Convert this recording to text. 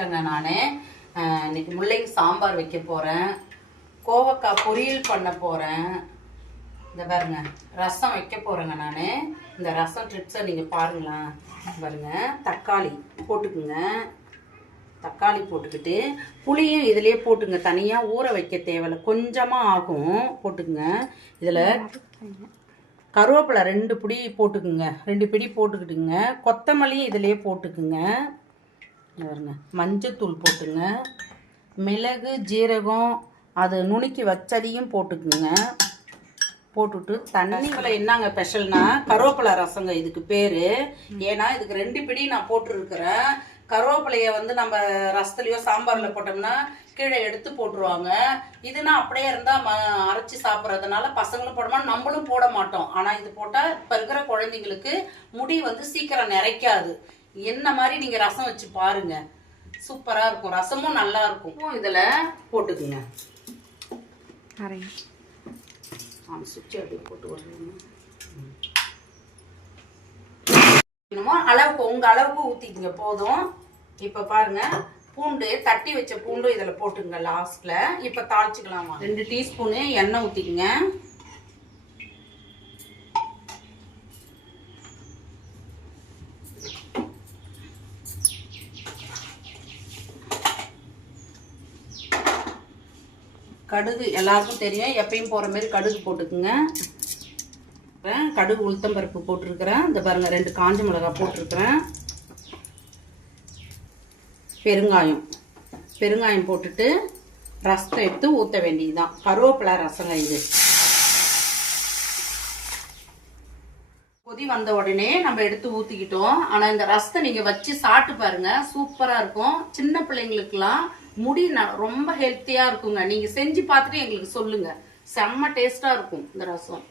பண்ணிட்டேங்க நான். இன்னைக்கு முள்ளங்கி சாம்பார் வைக்க போகிறேன், கோவக்காய் பொரியல் பண்ண போகிறேன். இந்த பாருங்க ரசம் வைக்க போகிறேங்க நான். இந்த ரசம் ட்ரிப்ஸை நீங்கள் பாருங்களேன். பாருங்க தக்காளி போட்டுக்குங்க, தக்காளி போட்டுக்கிட்டு புளியும் இதிலே போட்டுங்க, தனியாக ஊற வைக்க தேவையில்லை, கொஞ்சமாக ஆகும் போட்டுக்குங்க. இதில் கருவேப்பிலை 2 பிடி போட்டுக்குங்க, 2 பிடி போட்டுக்கிட்டுங்க. கொத்தமல்லியும் இதிலே போட்டுக்குங்க. பாருங்க மஞ்சத்தூள் போட்டுங்க, மிளகு ஜீரகம் அது நுணுக்கி வச்சதையும் போட்டுக்குங்க. போட்டுட்டு தண்ணியில் என்னங்க ஸ்பெஷல்னா கருவேப்பிலை ரசங்க இதுக்கு பேர். ஏன்னா இதுக்கு 2 பிடி நான் போட்டுருக்கிறேன். கருவேப்பிலையை வந்து நம்ம ரசத்துலையோ சாம்பாரில் போட்டோம்னா கீழே எடுத்து போட்டுருவாங்க. இதுனா அப்படியே இருந்தால் அரைச்சி சாப்பிட்றதுனால பசங்களும் போட மாட்டோம், நம்மளும் போட மாட்டோம். ஆனால் இது போட்டால் இப்போ இருக்கிற குழந்தைங்களுக்கு முடி வந்து சீக்கிரம் நிறைக்காது. என்ன மாதிரி நீங்கள் ரசம் வச்சு பாருங்க, சூப்பராக இருக்கும், ரசமும் நல்லா இருக்கும். இதில் போட்டுக்குங்க, சுவிட்ச் அப்படியே போட்டு வரணும். அளவுக்கு உங்க அளவுக்கு ஊத்திக்கங்க போதும். இப்ப பாருங்க பூண்டு தட்டி வச்ச பூண்டு இதுல போட்டுங்க லாஸ்ட்ல. இப்ப தாளிச்சுக்கலாமா. 2 டீஸ்பூனு எண்ணெய் ஊத்திக்கங்க. கடுகு எல்லாருக்கும் தெரியும், எப்பயும் போற மாதிரி கடுகு போட்டுக்குங்க. கடுகு உளுத்தம்பருப்பு போட்டிருக்கிறேன். இந்த பாருங்க 2 காஞ்ச மிளகாய் போட்டிருக்கிறேன். பெருங்காயம் போட்டுட்டு ரசத்தை எடுத்து ஊற்ற வேண்டியதுதான். கருவேப்பிலை ரசங்க இது. கொதி வந்த உடனே நம்ம எடுத்து ஊத்திக்கிட்டோம். ஆனா இந்த ரசத்தை நீங்க வச்சு சாப்பிட்டு பாருங்க, சூப்பரா இருக்கும். சின்ன பிள்ளைங்களுக்குலாம் முடி ரொம்ப ஹெல்த்தியா இருக்குங்க. நீங்க செஞ்சு பார்த்துட்டு எங்களுக்கு சொல்லுங்க, செம்ம டேஸ்டா இருக்கும் இந்த ரசம்.